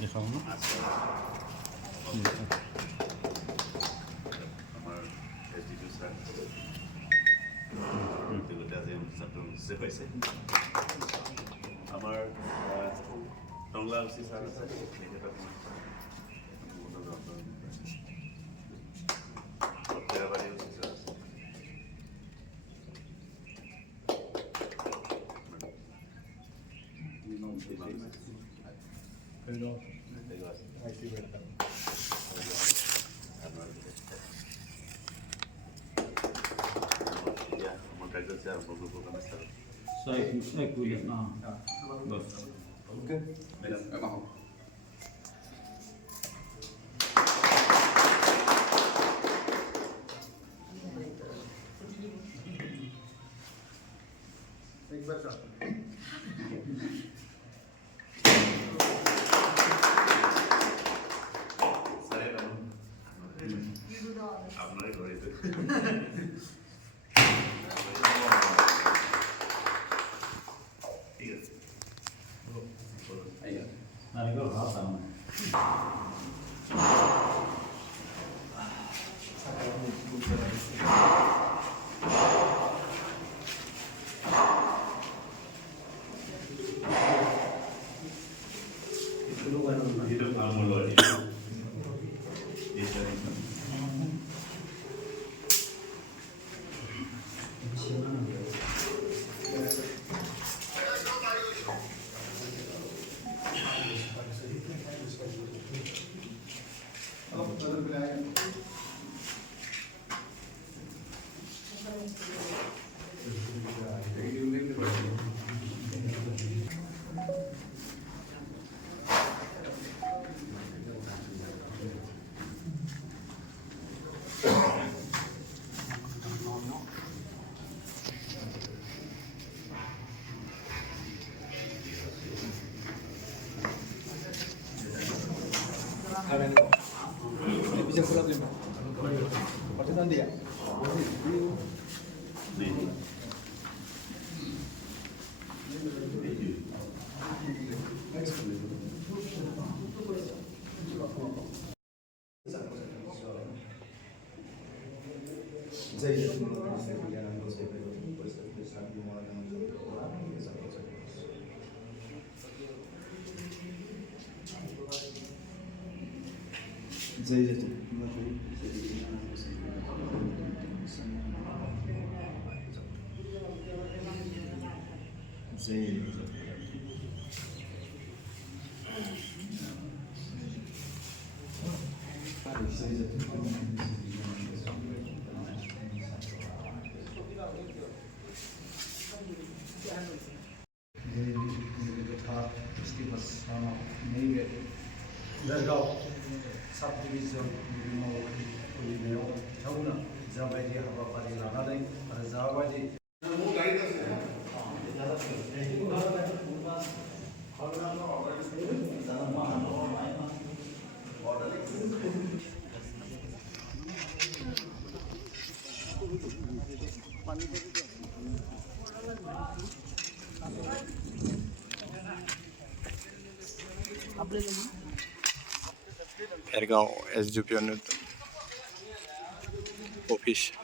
দেখাও না আমার এসডিটিউ স্যার যেগুলোতে আজ ছাত্র নিশ্চয় পাইছে আমার টংলা ওসি স্যার আছে তেরাবাড়ি ওসি স্যার আছে Saya kuliah nah. Bos. Oke. Mau. Saya kan. আপনারই ঘরে তো ঠিক আছে Narik ke atas. Hidup kamu loh ini. Bisa pulang lima. Pasal nanti ya. Dergaw subdivision Kulimeo Tauna Zabaidi Habapari Lanade Zabaidi Ergaon SDPN office.